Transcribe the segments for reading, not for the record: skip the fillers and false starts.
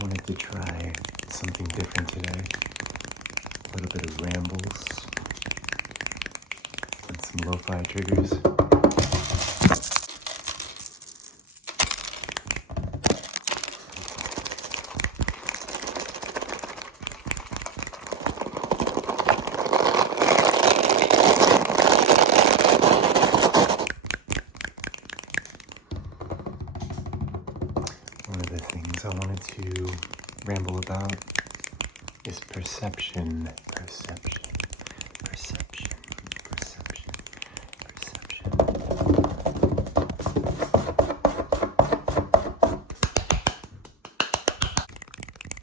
wanted to try something different today. A little bit of rambles and some lo-fi triggers. One of the things I wanted to ramble about is perception.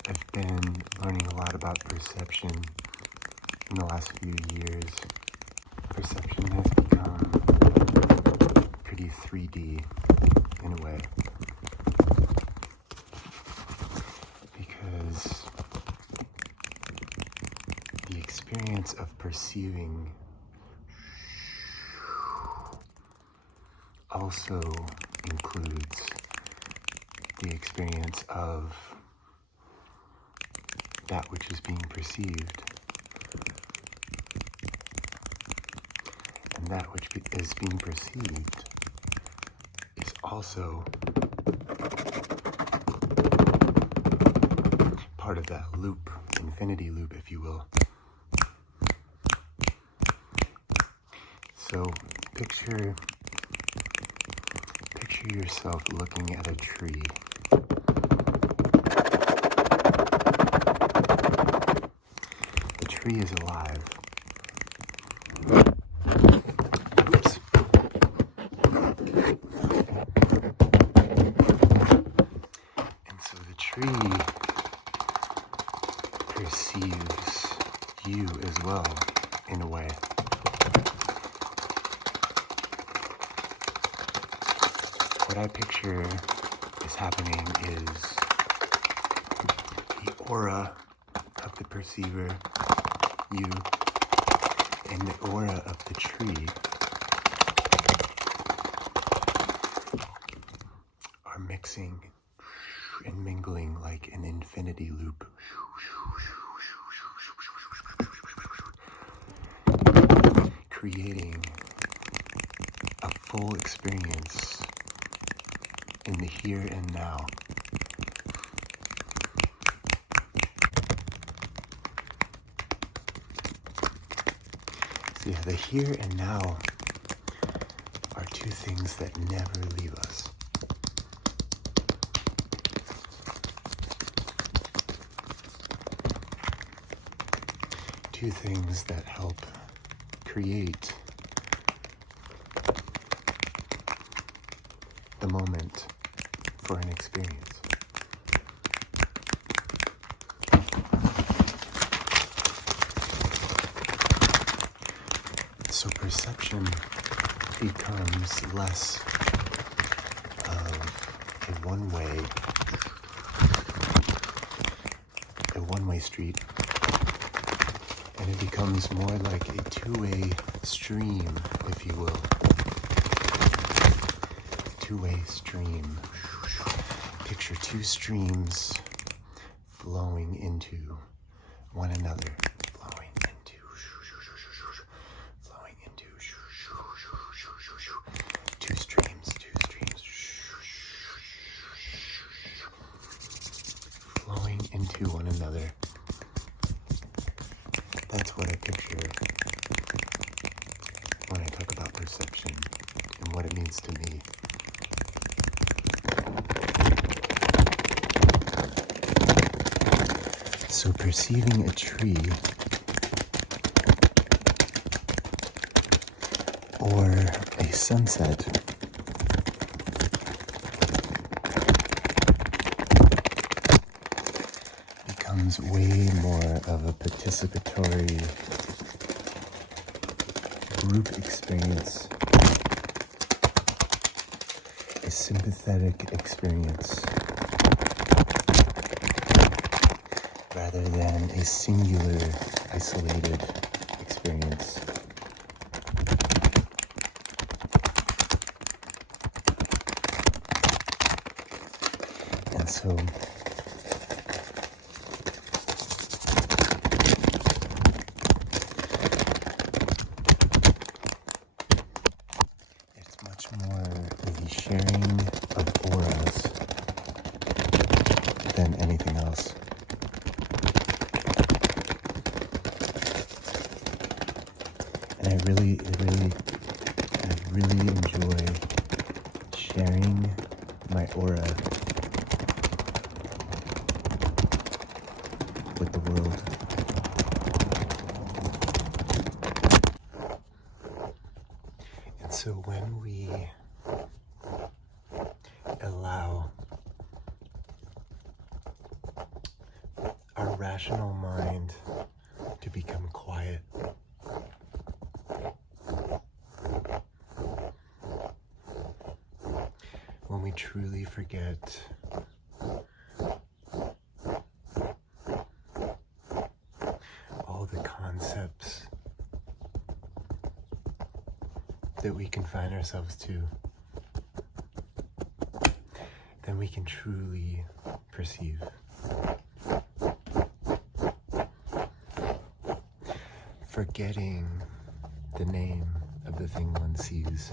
I've been learning a lot about perception in the last few years. Perception has become pretty 3D in a way. Because the experience of perceiving also includes the experience of that which is being perceived. And that which is being perceived is also part of that loop, infinity loop, if you will. So picture yourself looking at a tree. The tree is alive. Oops. And so the tree perceives you as well, in a way. What I picture is happening is the aura of the perceiver, you, and the aura of the tree are mixing and mingling like an infinity loop. Creating a full experience in the here and now. So yeah, the here and now are two things that never leave us. Two things that help create the moment for an experience. So perception becomes less of a one-way street, and it becomes more like a two-way stream, if you will. Two-way stream. Picture two streams flowing into one another. Flowing into two streams. Flowing into one another. That's what I picture when I talk about perception and what it means to me. So perceiving a tree or a sunset becomes way more of a participatory group experience, a sympathetic experience, rather than a singular, isolated experience. And so sharing of auras than anything else. And I really enjoy sharing my aura with the world. And so when we allow our rational mind to become quiet, when we truly forget all the concepts that we confine ourselves to, then we can truly perceive. Forgetting the name of the thing one sees,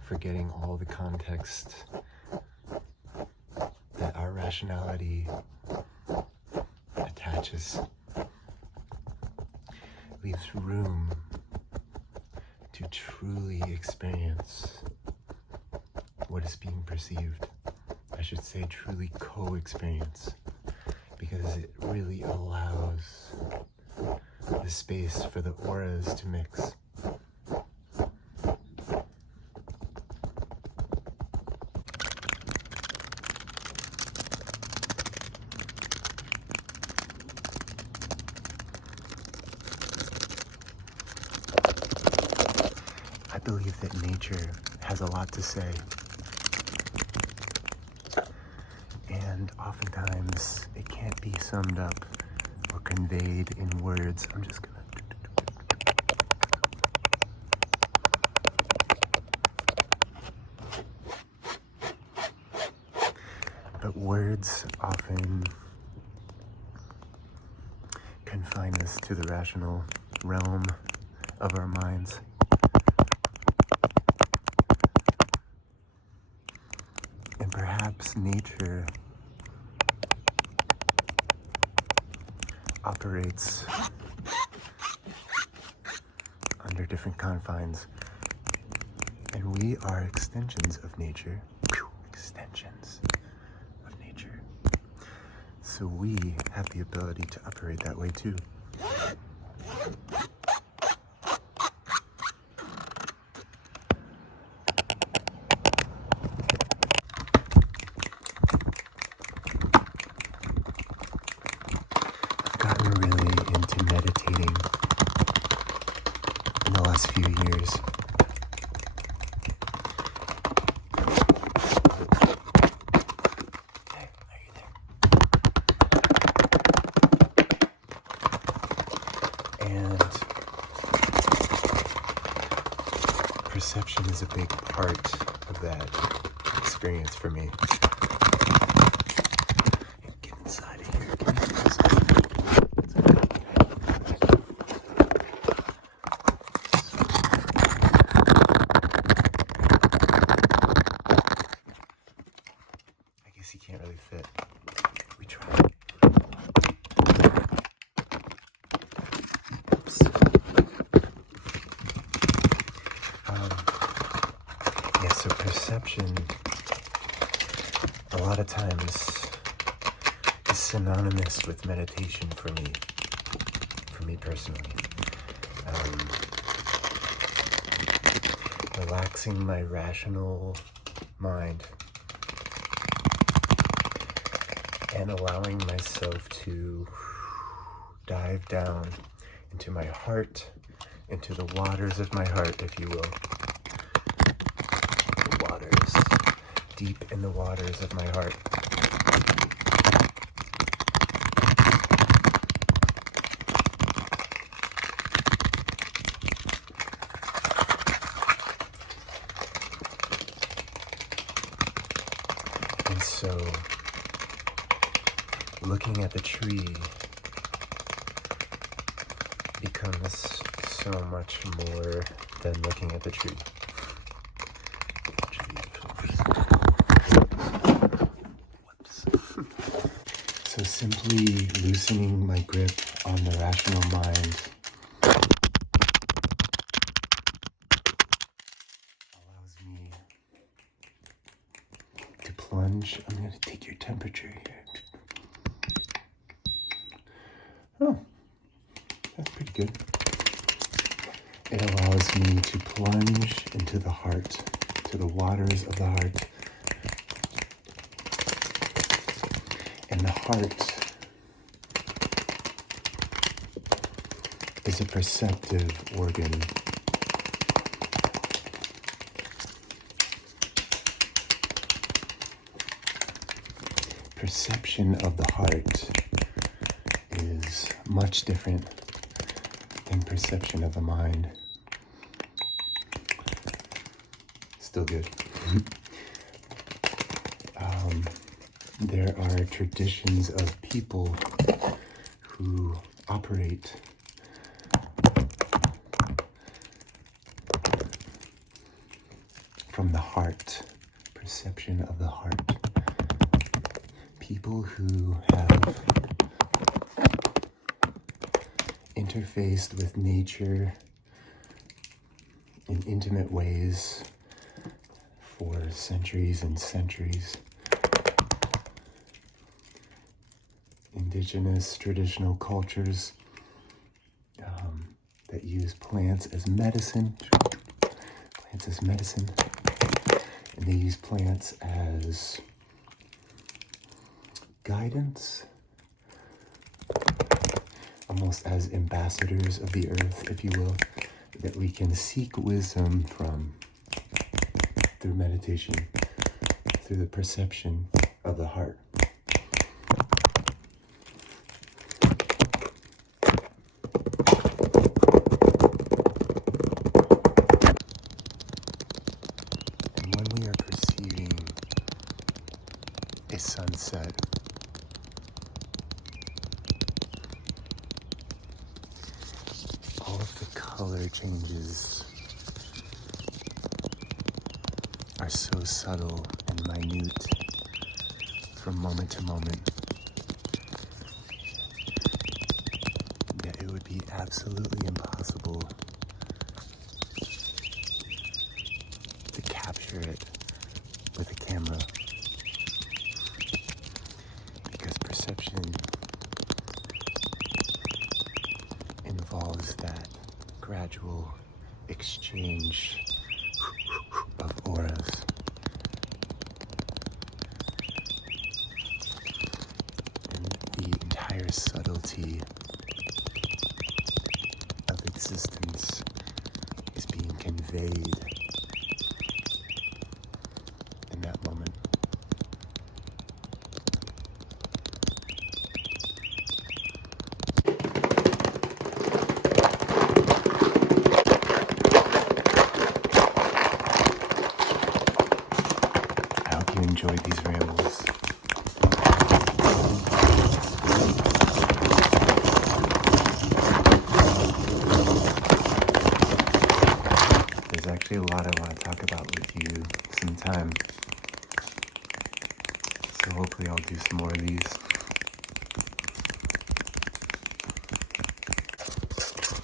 forgetting all the context that our rationality attaches, leaves room to truly experience what is being perceived. I should say truly co-experience, because it really allows the space for the auras to mix. I believe that nature has a lot to say, and oftentimes it can't be summed up or conveyed in words. I'm just gonna. But words often confine us to the rational realm of our minds. And perhaps nature operates under different confines, and we are extensions of nature. Extensions of nature. So we have the ability to operate that way too. I've gotten really into meditating in the last few years. Hey, are you there? And perception is a big part of that experience for me. Get inside of here. Get inside. I guess he can't really fit. We try. Oops. Yeah, so perception a lot of times is synonymous with meditation for me personally. Relaxing my rational mind and allowing myself to dive down into my heart, into the waters of my heart, if you will. The waters, deep in the waters of my heart. And so, looking at the tree becomes so much more than looking at the tree. simply loosening my grip on the rational mind allows me to plunge. I'm going to take your temperature here. Oh, that's pretty good. It allows me to plunge into the heart, to the waters of the heart. And the heart is a perceptive organ. Perception of the heart is much different than perception of the mind. Still good. There are traditions of people who operate from the heart, perception of the heart. People who have interfaced with nature in intimate ways for centuries and centuries. Indigenous traditional cultures that use plants as medicine. And they use plants as guidance, almost as ambassadors of the earth, if you will, that we can seek wisdom from through meditation, through the perception of the heart. And when we are perceiving a sunset, all of the color changes are so subtle and minute from moment to moment that it would be absolutely impossible to capture it with a camera, because perception involves that gradual exchange of auras. And the entire subtlety of existence is being conveyed in that moment. I hope you enjoyed these rambles. There's actually a lot I want to talk about with you sometime. So hopefully I'll do some more of these.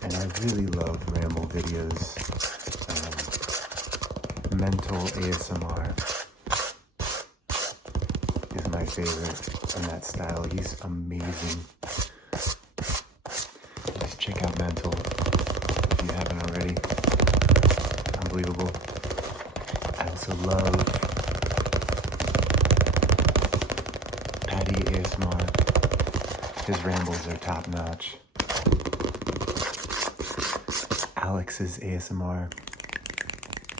And I really love ramble videos. Mental ASMR is my favorite in that style. He's amazing. Just check out Mental if you haven't already. Unbelievable. I also love PattyASMR. His rambles are top notch. Alex's ASMR.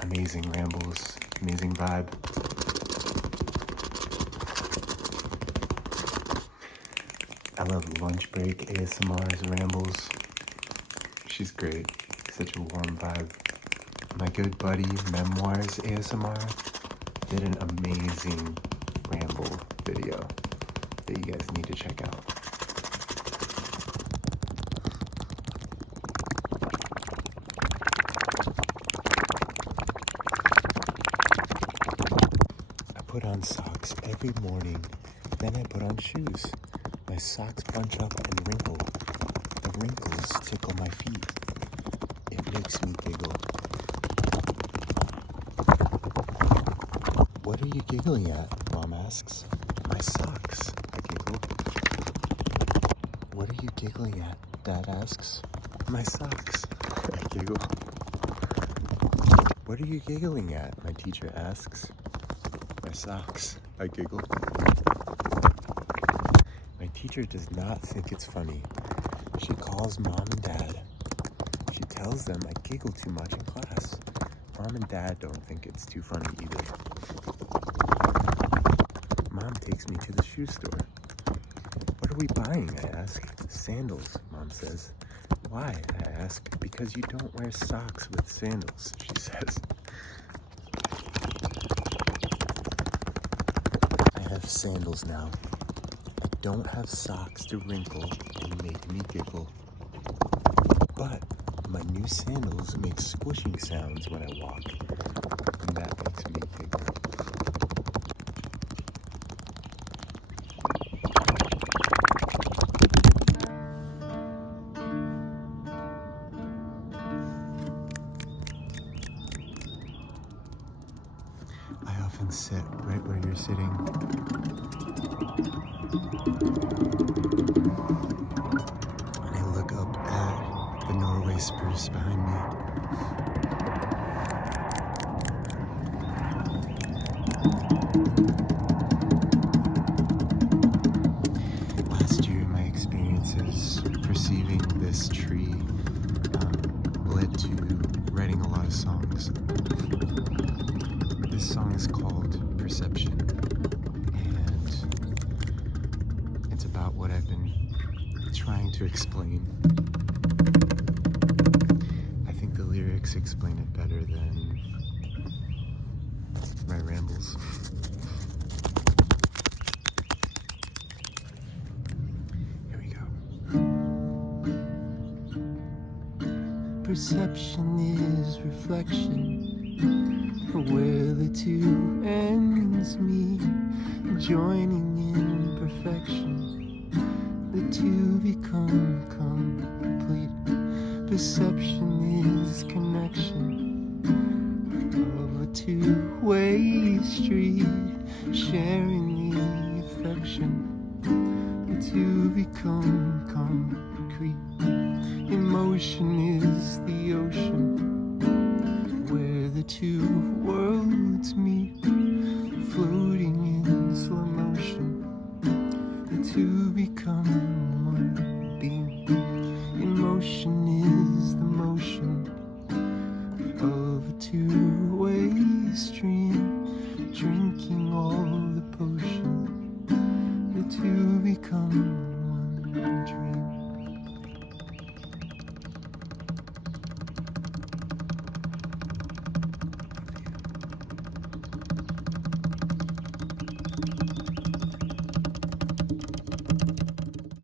Amazing rambles, amazing vibe. I love Lunch Break ASMR's rambles. She's great, such a warm vibe. My good buddy Memoirs ASMR did an amazing ramble video that you guys need to check out. Put on socks every morning, then I put on shoes. My socks bunch up and wrinkle. The wrinkles tickle my feet. It makes me giggle. What are you giggling at? Mom asks. My socks, I giggle. What are you giggling at? Dad asks. My socks, I giggle. What are you giggling at? My teacher asks. My socks, I giggle. My teacher does not think it's funny. She calls Mom and Dad. She tells them I giggle too much in class. Mom and Dad don't think it's too funny either. Mom takes me to the shoe store. What are we buying? I ask. Sandals, Mom says. Why? I ask. Because you don't wear socks with sandals, she says. I have sandals now. I don't have socks to wrinkle and make me giggle. But my new sandals make squishing sounds when I walk, and that makes me giggle. I often sit right where you're sitting. And I look up at the Norway spruce behind me. Last year, my experiences perceiving this tree led to writing a lot of songs. This song is called Perception, and it's about what I've been trying to explain. I think the lyrics explain it better than my rambles. Here we go. Perception is reflection, where the two ends meet, joining in perfection. The two become complete. Perception is connection of a two-way street, sharing the affection. The two become concrete. Emotion is the ocean, where the two worlds meet, floating in slow motion. The two become one.